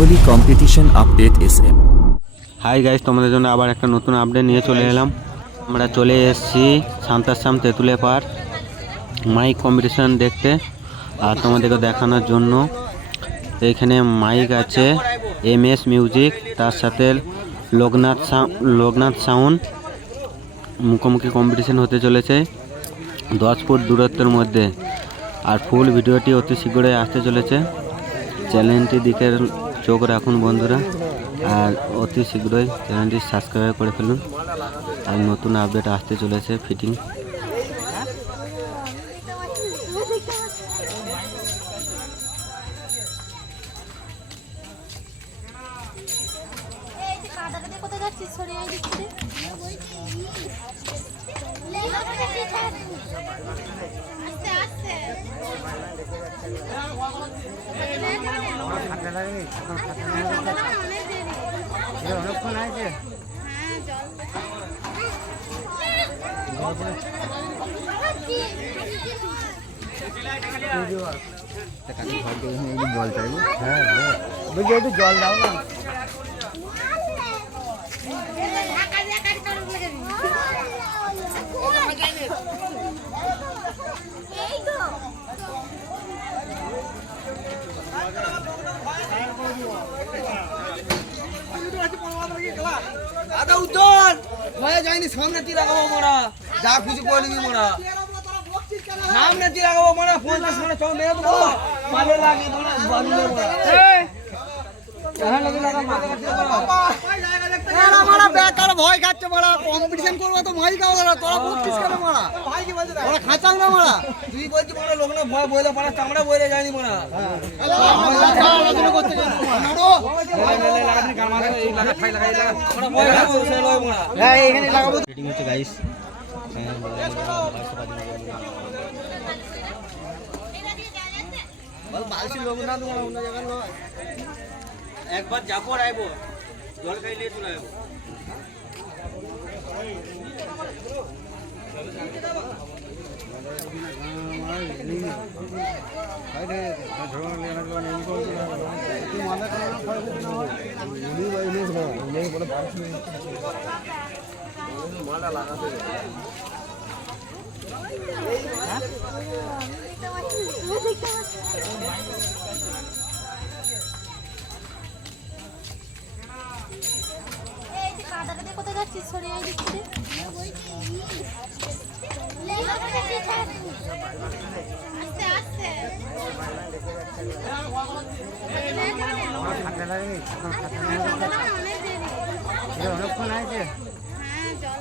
Bengali competition update SM। Hi guys, তোমাদের জন্য আবার একটা নতুন আপডেট নিয়ে চলে এলাম। আমরা চলে এসেছি সান্তাসাম তেঁতুলে পাড় মাইক কম্পিটিশন দেখতে আর তোমাদেরকে দেখানোর জন্য। এইখানে মাইক আছে MS মিউজিক, তার সাথে লোকনাথ সাউন্ড। মুখোমুখি কম্পিটিশন হতে চলেছে 10 ফুট দূরত্বের মধ্যে। আর ফুল ভিডিওটি অতি শীঘ্রই আসতে চলেছে। চ্যানেলটির দিকে চোখ রাখুন বন্ধুরা, আর অতি শীঘ্রই চ্যানেলটি সাবস্ক্রাইব করে ফেলুন। আর নতুন আপডেট আসতে চলেছে ফিটিং। অনেকক্ষণ আছে। জল চাইবো, হ্যাঁ বলছি একটু জল দাও না। যাইনি সামনে তীর লাগাবো মোড়া, যা খুশি করে নিবি মোড়া, সামনে তীর লাগাবো মোড়া, 50 মানে চল মেরে দেবো, ভালো লাগে মোড়া, ভালো লাগে মোড়া। বেকার ভয় খাচ্ছে মোড়া, কম্পিটিশন করবো তো মাই খাওয়া দাঁড়া, তোরা বলছিস কেন মোড়া? ওরা খাচাং না মোড়া, তুই বলছিস মোড়া লোক না ভয় বইলে পারা, চামড়া বইলে যায়নি মোড়া। একবার যাবো আইবো, জল খাইলে চলে আইবো। কোথায় যাচ্ছিস? সরিয়ে দিচ্ছি। আস্তে আস্তে অনেকক্ষণ আছে। হ্যাঁ জল